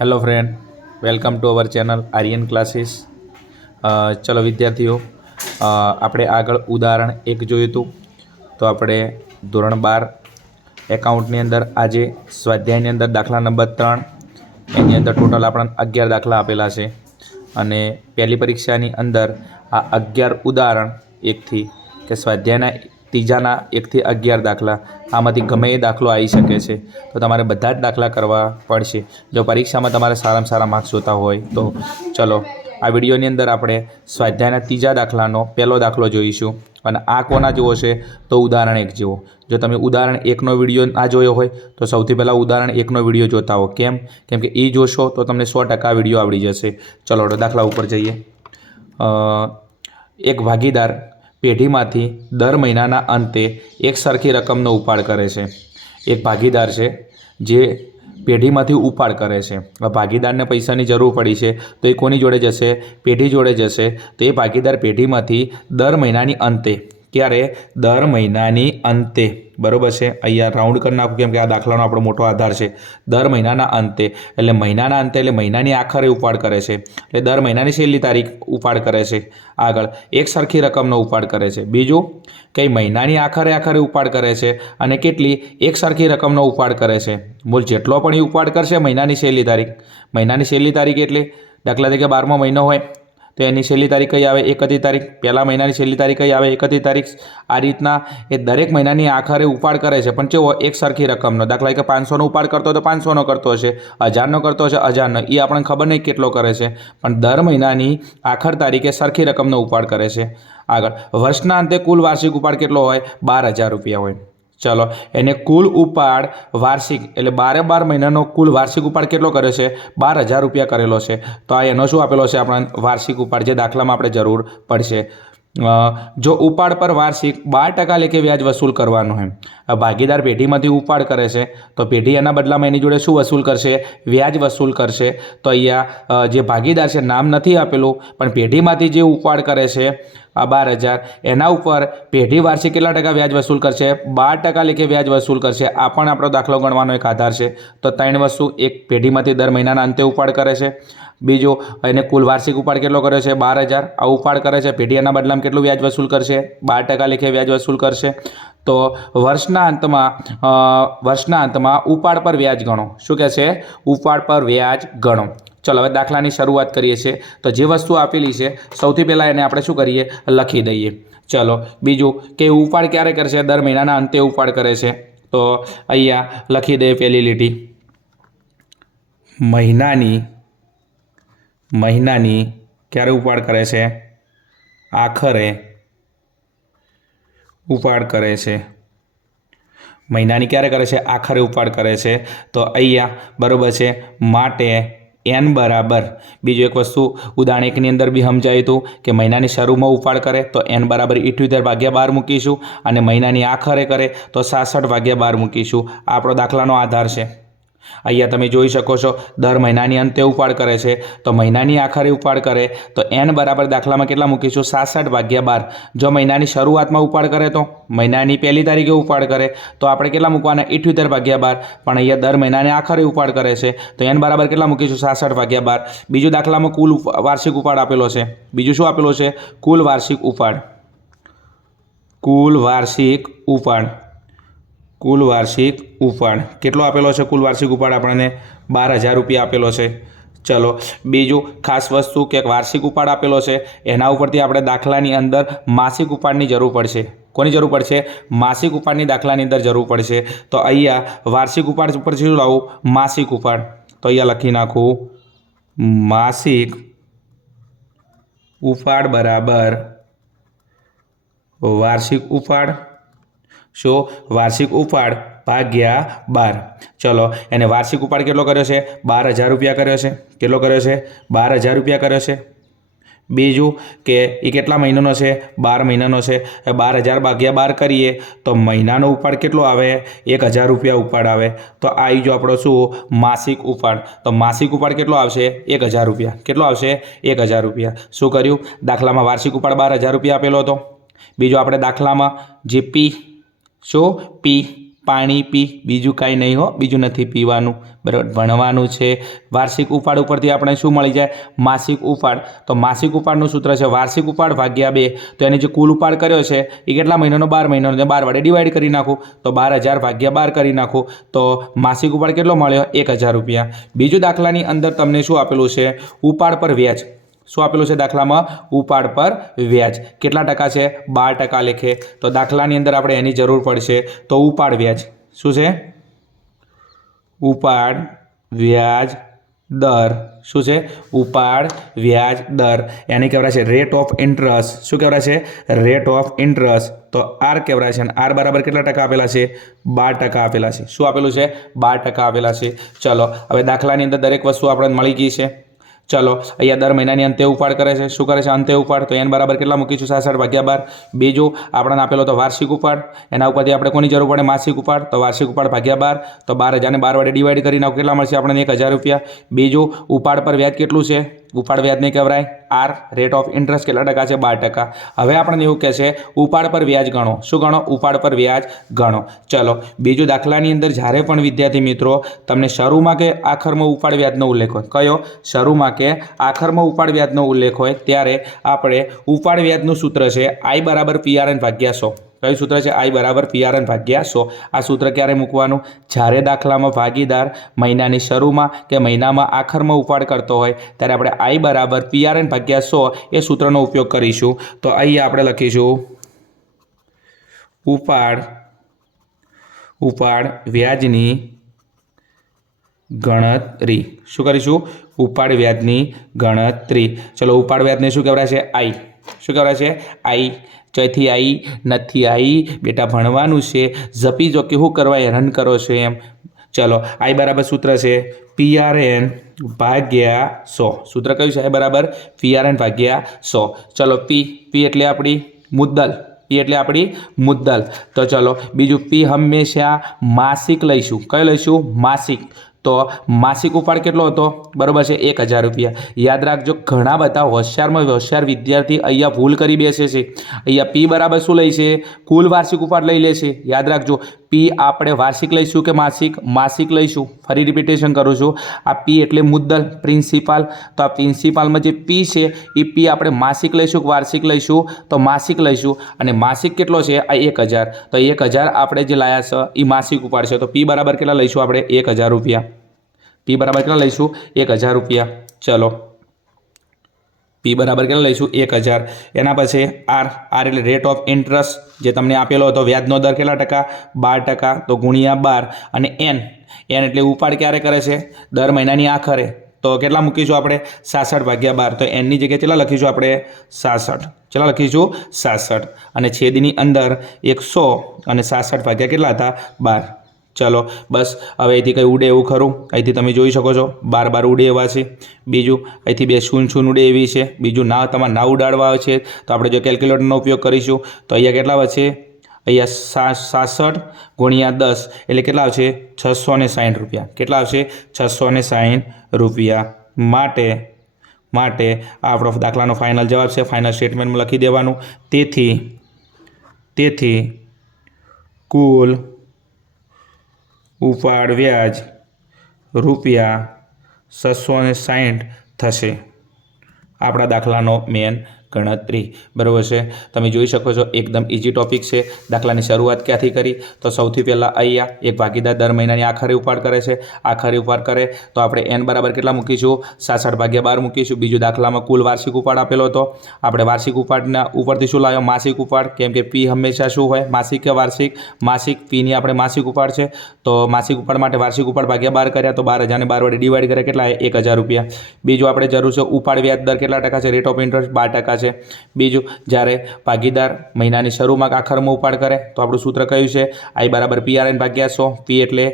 Hello friend, welcome to our channel Aryan classes. ચલો વિદ્યાર્થીઓ, આપણે આગળ ઉદાહરણ 1 જોયું હતું. તો આપણે ધોરણ 12 એકાઉન્ટની અંદર આજે સ્વાધ્યાયની અંદર દાખલા નંબર 3 એની અંદર ટોટલ આપણને 11 દાખલા આપેલા છે. અને પહેલી પરીક્ષાની અંદર આ 11 ઉદાહરણ 1થી કે સ્વાધ્યાયના ત્રીજાના 1 થી 11 દાખલા, આમાંથી ગમે એ દાખલો આવી શકે છે. તો તમારે બધા જ દાખલા કરવા પડશે જો પરીક્ષામાં તમારે સારામાં સારા માર્ક્સ જોતા હોય તો. ચલો, આ વિડીયોની અંદર આપણે સ્વાધ્યાયના ત્રીજા દાખલાનો પહેલો દાખલો જોઈશું. અને આ કોના જેવો છે? તો ઉદાહરણ 1 જેવો. જો તમે ઉદાહરણ 1નો વિડીયો ના જોયો હોય તો સૌથી પહેલાં ઉદાહરણ 1નો વિડીયો જોતા હો. કેમ કે એ જોશો તો તમને 100% વિડીયો આવડી જશે. ચલો દાખલા ઉપર જઈએ. એક ભાગીદાર પેઢીમાંથી દર મહિનાના અંતે એક સરખી રકમનો ઉપાડ કરે છે. એક ભાગીદાર છે જે પેઢીમાંથી ઉપાડ કરે છે. ભાગીદારને પૈસાની જરૂર પડી છે તો એ કોની જોડે જશે? પેઢી જોડે જશે. તો એ ભાગીદાર પેઢીમાંથી દર મહિનાની અંતે, ક્યારે? દર મહિનાની અંતે, બરાબર છે. અહીંયા રાઉન્ડ કરી નાખું કેમ કે આ દાખલાનો આપણો મોટો આધાર છે. દર મહિનાના અંતે એટલે મહિનાના અંતે એટલે મહિનાની આખરે ઉપાડ કરે છે. એટલે દર મહિનાની છેલ્લી તારીખ ઉપાડ કરે છે. આગળ એક સરખી રકમનો ઉપાડ કરે છે. બીજું કે મહિનાની આખરે ઉપાડ કરે છે. અને કેટલી? એક સરખી રકમનો ઉપાડ કરે છે. બોલ, જેટલો પણ એ ઉપાડ કરશે મહિનાની છેલ્લી તારીખ. મહિનાની છેલ્લી તારીખ એટલે દાખલા તરીકે 12મો મહિનો હોય તો એની છેલ્લી તારીખ કઈ આવે? 31 તારીખ. પહેલા મહિનાની છેલ્લી તારીખ કઈ આવે? 31 તારીખ. આ રીતના એ દરેક મહિનાની આખરે ઉપાડ કરે છે, પણ કેવો? એક સરખી રકમનો. દાખલા કે 500નો ઉપાડ કરતો તો 500નો કરતો હશે, 1000નો કરતો હશે 1000નો. એ આપણને ખબર નહીં કેટલો કરે છે, પણ દર મહિનાની આખર તારીખે સરખી રકમનો ઉપાડ કરે છે. આગળ વર્ષના અંતે કુલ વાર્ષિક ઉપાડ કેટલો હોય? 12,000 રૂપિયા હોય. ચલો, એને કુલ ઉપાડ વાર્ષિક એટલે 12 મહિનાનો કુલ વાર્ષિક ઉપાડ કેટલો કર્યો છે? 12,000 રૂપિયા કરેલો છે. તો આ એનો શું આપેલો છે? આપણને વાર્ષિક ઉપાડ, જે દાખલામાં આપણે જરૂર પડશે. જો ઉપાડ પર વાર્ષિક 12% લેખે વ્યાજ વસૂલ કરવાનું હોય. ભાગીદાર પેઢીમાંથી ઉપાડ કરે છે તો પેઢી એના બદલામાં એની જોડે શું વસૂલ કરશે? વ્યાજ વસૂલ કરશે. તો અહીંયા જે ભાગીદાર છે, નામ નથી આપેલું, પણ પેઢીમાંથી જે ઉપાડ કરે છે આ 12,000, એના ઉપર પેઢી વાર્ષિક કેટલા ટકા વ્યાજ વસૂલ કરશે? 12% લેખે વ્યાજ વસૂલ કરશે. આ પણ આપણો દાખલો ગણવાનો એક આધાર છે. તો 3 વસ્તુ: એક, પેઢીમાંથી દર મહિનાના અંતે ઉપાડ કરે છે. બીજો, એને કુલ વાર્ષિક ઉપાડ કેટલો કર્યો છે? 12,000. આ ઉપાડ કરે છે, પેઢી એના બદલામાં કેટલું વ્યાજ વસૂલ કરશે? 12% લેખે વ્યાજ વસૂલ કરશે. તો વર્ષના અંતમાં ઉપાડ પર વ્યાજ ગણો. શું કહે છે? ઉપાડ પર વ્યાજ ગણો. ચલો, હવે દાખલાની શરૂઆત કરીએ છીએ. તો જે વસ્તુ આપેલી છે સૌથી પહેલાં એને આપણે શું કરીએ? લખી દઈએ. ચલો, બીજું કે ઉપાડ ક્યારે કરશે? દર મહિનાના અંતે ઉપાડ કરે છે. તો અહીંયા લખી દઈએ પહેલી લીટી. મહિનાની ક્યારે ઉપાડ કરે છે? આખરે ઉપાડ કરે છે. મહિનાની ક્યારે કરે છે? આખરે ઉપાડ કરે છે. તો અહીંયા બરાબર છે. માટે n બરાબર, બીજું એક વસ્તુ ઉદાહરણ 1ની અંદર બી સમજાયું હતું કે મહિનાની શરૂમાં ઉપાડ કરે તો n બરાબર 78/12 મૂકીશું, અને મહિનાની આખરે કરે તો 66/12 મૂકીશું. આ આપણો દાખલાનો આધાર છે. અહીંયા તમે જોઈ શકો છો, દર મહિનાની અંતે ઉપાડ કરે છે તો મહિનાની આખરે ઉપાડ કરે તો n બરાબર દાખલામાં કેટલા મૂકીશું? 66/12. જો મહિનાની શરૂઆતમાં ઉપાડ કરે તો મહિનાની પહેલી તારીખે ઉપાડ કરે તો આપણે કેટલા મૂકવાના? 78/12. પણ અહીંયા દર મહિનાને આખરે ઉપાડ કરે છે તો n બરાબર કેટલા મૂકીશું? 66/12. બીજું દાખલામાં કુલ વાર્ષિક ઉપાડ આપેલો છે. બીજું શું આપેલો છે? કુલ વાર્ષિક ઉપાડ. કુલ વાર્ષિક ઉપાડ કેટલો આપેલો છે? કુલ વાર્ષિક ઉપાડ આપણને 12,000 રૂપિયા આપેલો છે. ચલો, બીજું ખાસ વસ્તુ કે વાર્ષિક ઉપાડ આપેલો છે, એના ઉપરથી આપણે દાખલાની અંદર માસિક ઉપાડની જરૂર પડશે. કોની જરૂર પડશે? માસિક ઉપાડની દાખલાની અંદર જરૂર પડશે. તો અહીંયા વાર્ષિક ઉપાડ ઉપર શું લાવું? માસિક ઉપાડ. તો અહીંયા લખી નાખું માસિક ઉપાડ બરાબર વાર્ષિક ઉપાડ. શું? વાર્ષિક ઉપાડ ભાગ્યા 12. ચલો, એને વાર્ષિક ઉપાડ કેટલો કર્યો છે? 12,000 રૂપિયા કર્યો છે. કેટલો કર્યો છે? 12,000 રૂપિયા કર્યો છે. બીજું કે એ કેટલા મહિનાનો છે? 12 મહિનાનો છે. 12,000 ભાગ્યા 12 કરીએ તો મહિનાનો ઉપાડ કેટલો આવે? 1,000 રૂપિયા ઉપાડ આવે. તો આવી જો આપણો શું? માસિક ઉપાડ. તો માસિક ઉપાડ કેટલો આવશે? 1,000 રૂપિયા. કેટલો આવશે? 1,000 રૂપિયા. શું કર્યું? દાખલામાં વાર્ષિક ઉપાડ 12,000 રૂપિયા આપેલો હતો. બીજો આપણે દાખલામાં જે P પાણી પી, બીજું કાંઈ નહીં હો, બીજું નથી પીવાનું, બરાબર, ભણવાનું છે. વાર્ષિક ઉપાડ ઉપરથી આપણે શું મળી જાય? માસિક ઉપાડ. તો માસિક ઉપાડનું સૂત્ર છે વાર્ષિક ઉપાડ ભાગ્યા 2. તો એની જે કુલ ઉપાડ કર્યો છે એ કેટલા મહિનાનો? 12 મહિનાનો. 12 વડે ડિવાઈડ કરી નાખું તો 12,000 ભાગ્યા 12 કરી નાખું તો માસિક ઉપાડ કેટલો મળ્યો? 1,000 રૂપિયા. બીજું દાખલાની અંદર તમને શું આપેલું છે? ઉપાડ પર વ્યાજ. શું આપેલું છે દાખલામાં? ઉપાડ પર વ્યાજ. કેટલા ટકા છે? 12% લેખે. તો દાખલાની અંદર આપણે એની જરૂર પડશે. તો ઉપાડ વ્યાજ શું છે? ઉપાડ વ્યાજ દર. શું છે? ઉપાડ વ્યાજ દર. એની કહેવાય છે રેટ ઓફ ઇન્ટરેસ્ટ. શું કહેવાય છે? Rate of interest. તો આર કહેવાય છે. અને આર બરાબર કેટલા ટકા આપેલા છે? 12% આપેલા છે. શું આપેલું છે? 12% આપેલા છે. ચલો હવે દાખલાની અંદર દરેક વસ્તુ આપણને મળી ગઈ છે. ચલો અહીંયા દર મહિનાની અંતે ઉપાડ કરે છે. શું કરે છે? અંતે ઉપાડ. તો એન બરાબર કેટલા મૂકીશું? 66 ભાગ્યા 12. બીજું આપણને આપેલો તો વાર્ષિક ઉપાડ. એના ઉપરથી આપણે કોની જરૂર પડે? માસિક ઉપાડ. તો વાર્ષિક ઉપાડ ભાગ્યા 12. તો 12,000 ને 12 વડે ડિવાઈડ કરી નાખો કેટલા મળશે આપણને? 1,000 રૂપિયા. બીજું ઉપાડ પર વ્યાજ કેટલું છે? ઉપાડ વ્યાજને કહેવાય આર. રેટ ઓફ ઇન્ટરેસ્ટ કેટલા ટકા છે? 12%. હવે આપણને એવું કહે છે ઉપાડ પર વ્યાજ ગણો. શું ગણો? ઉપાડ પર વ્યાજ ગણો. ચલો બીજું દાખલાની અંદર જ્યારે પણ વિદ્યાર્થી મિત્રો તમને શરૂમાં કે આખરમાં ઉપાડ વ્યાજનો ઉલ્લેખ હોય, કયો? શરૂમાં કે આખરમાં ઉપાડ વ્યાજનો ઉલ્લેખ હોય ત્યારે આપણે ઉપાડ વ્યાજનું સૂત્ર છે I બરાબર PRN ભાગ્યા 100. કયું સૂત્ર છે? I બરાબર PRN ભાગ્યા 100. આ સૂત્ર ક્યારે મૂકવાનું? જ્યારે દાખલામાં ભાગીદાર મહિનાની શરૂમાં કે મહિનામાં આખરમાં ઉપાડ કરતો હોય ત્યારે આપણે I બરાબર PRN ભાગ્યા 100 એ સૂત્રનો ઉપયોગ કરીશું. તો અહીં આપણે લખીશું ઉપાડ વ્યાજની ગણતરી. શું કરીશું? ઉપાડ વ્યાજની ગણતરી. ચલો ઉપાડ વ્યાજને શું કહેવાય છે? I. શું કહેવાય છે? I. ચોથી I નથી I. બેટા ભણવાનું છે. ઝપી જો કે શું કરવા હેરાન કરો છો એમ. ચલો I બરાબર સૂત્ર છે PRN ભાગ્યા 100. સૂત્ર કયું છે? I બરાબર PRN ભાગ્યા 100. ચલો P એટલે આપણી મુદ્દલ. P એટલે આપણી મુદ્દલ. તો ચલો બીજું P હંમેશા માસિક લઈશું. કયો લઈશું? માસિક. તો માસિક ઉપાડ કેટલો હતો? બરાબર છે 1,000 રૂપિયા. યાદ રાખજો ઘણા બધા હોશિયાર વિદ્યાર્થી અહીંયા ભૂલ કરી બેસે છે. અહીંયા P બરાબર શું લે છે? કુલ વાર્ષિક ઉપાડ લઈ લે છે. યાદ રાખજો P આપણે વાર્ષિક લઈશું કે માસિક? માસિક લઈશું. ફરી રિપીટેશન કરું છું. આ P એટલે મુદ્દલ, પ્રિન્સિપાલ. તો આ પ્રિન્સિપાલમાં જે P છે એ P આપણે માસિક લઈશું કે વાર્ષિક લઈશું? તો માસિક લઈશું. અને માસિક કેટલો છે? આ 1,000. તો 1,000 આપણે જે લાયા છે એ માસિક ઉપાડ છે. તો P બરાબર કેટલા લઈશું આપણે? 1,000 રૂપિયા. P બરાબર કેટલા લઈશું? 1,000 રૂપિયા. ચલો P બરાબર કેટલા લઈશું? 1,000. એના પછી R. R એટલે રેટ ઓફ ઇન્ટરેસ્ટ જે તમને આપેલો હતો. વ્યાજનો દર કેટલા ટકા? 12%. તો ગુણ્યા 12. અને N. N એટલે ઉપાડ ક્યારે કરે છે? દર મહિનાની આખરે. તો કેટલા મૂકીશું આપણે? 66 ભાગ્યા 12. તો N ની જગ્યાએ કેટલા લખીશું આપણે? 66. કેટલા લખીશું? 66. અને છેદની અંદર 100 અને 66 ભાગ્યા કેટલા હતા? 12. ચલો બસ હવે અહીંથી કંઈ ઉડે એવું ખરું? અહીંથી તમે જોઈ શકો છો 12 ઉડે એવા છે. બીજું અહીંથી 2 શૂન્ય ઉડે એવી છે. બીજું તમારે ના ઉડાડવા આવે છે તો આપણે જો કેલ્ક્યુલેટરનો ઉપયોગ કરીશું તો અહીંયા કેટલા વધશે? અહીંયા 66 ગુણ્યા 10 એટલે કેટલા આવશે? 660 રૂપિયા. કેટલા આવશે? 660 રૂપિયા. માટે આ આપણો દાખલાનો ફાઇનલ જવાબ છે. ફાઇનલ સ્ટેટમેન્ટમાં લખી દેવાનું. તેથી કુલ ઉપાડ વ્યાજ રૂપિયા 660 થશે. આપણા દાખલાનો મેન ગણતરી. બરાબર છે? તમે જોઈ શકો છો એકદમ ઇઝી ટોપિક છે. દાખલાની શરૂઆત ક્યાંથી કરી? તો સૌથી પહેલાં અહીંયા એક ભાગીદાર દર મહિનાની આખરે ઉપાડ કરે છે. આખરે ઉપાડ કરે તો આપણે N બરાબર કેટલા મૂકીશું? 66 ભાગ્યા 12 મૂકીશું. બીજું દાખલામાં કુલ વાર્ષિક ઉપાડ આપેલો હતો. આપણે વાર્ષિક ઉપાડના ઉપરથી શું લાવ્યો? માસિક ઉપાડ. કેમ કે P હંમેશા શું હોય? માસિક કે વાર્ષિક? માસિક. Pની આપણે માસિક ઉપાડ છે તો માસિક ઉપાડ માટે વાર્ષિક ઉપાડ ભાગ્યા 12 કર્યા તો 12,000 ને 12 વડે ડિવાઈડ કર્યા કેટલા? 1,000 રૂપિયા. બીજું આપણે જરૂર છે ઉપાડ વ્યાજ દર કેટલા ટકા છે? રેટ ઓફ ઇન્ટરેસ્ટ 12% છે. બીજું જ્યારે ભાગીદાર મહિનાની શરૂમાં આખરમાં ઉપાડ કરે તો આપણું સૂત્ર કયું છે? I બરાબર PRN ભાગ્યા 100. P એટલે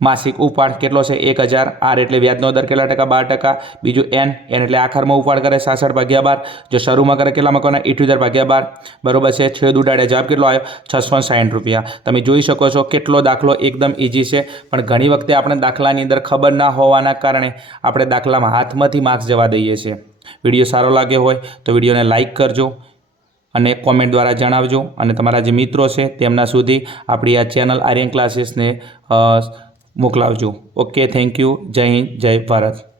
માસિક ઉપાડ કેટલો છે? 1,000. R એટલે વ્યાજનો દર કેટલા ટકા? 12%. બીજું N એટલે આખરમાં ઉપાડ કરે 66 ભાગ્યા 12. જો શરૂમાં કરે કેટલા મૂકવાના? 78 ભાગ્યા 12. બરોબર છે? છેદ ઉડાડે જવાબ કેટલો આવ્યો? 660 રૂપિયા. તમે જોઈ શકો છો કેટલો દાખલો એકદમ ઇઝી છે. પણ ઘણી વખતે આપણે દાખલાની અંદર ખબર ના હોવાના કારણે આપણે દાખલામાં હાથમાંથી માર્ક્સ જવા દઈએ છીએ. વિડીયો સારો લાગ્યો હોય તો વિડીયોને લાઇક કરજો. અને કોમેન્ટ દ્વારા જણાવજો અને તમારા જે મિત્રો છે તેમના સુધી આપણી આ ચેનલ આર્યન ક્લાસીસને મોકલાવજો. Okay, thank you. જય હિન્દ, જય ભારત.